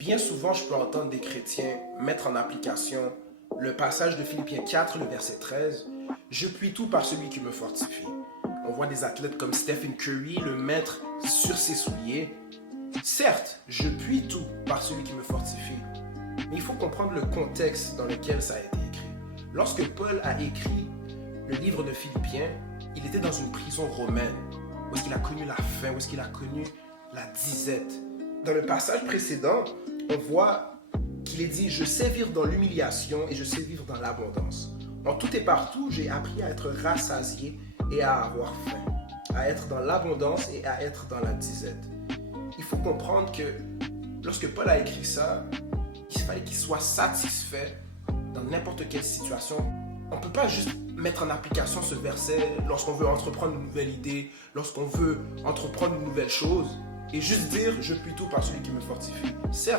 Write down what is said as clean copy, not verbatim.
Bien souvent, je peux entendre des chrétiens mettre en application le passage de Philippiens 4, le verset 13. Je puis tout par celui qui me fortifie. On voit des athlètes comme Stephen Curry le mettre sur ses souliers. Certes, je puis tout par celui qui me fortifie. Mais il faut comprendre le contexte dans lequel ça a été écrit. Lorsque Paul a écrit le livre de Philippiens, il était dans une prison romaine, où est-ce qu'il a connu la faim, où est-ce qu'il a connu la disette. Dans le passage précédent, on voit qu'il est dit « Je sais vivre dans l'humiliation et je sais vivre dans l'abondance. En tout et partout, j'ai appris à être rassasié et à avoir faim, à être dans l'abondance et à être dans la disette. » Il faut comprendre que lorsque Paul a écrit ça, il fallait qu'il soit satisfait dans n'importe quelle situation. On ne peut pas juste mettre en application ce verset lorsqu'on veut entreprendre une nouvelle idée, lorsqu'on veut entreprendre une nouvelle chose, et juste dire « Je puis tout par celui qui me fortifie ». Certes,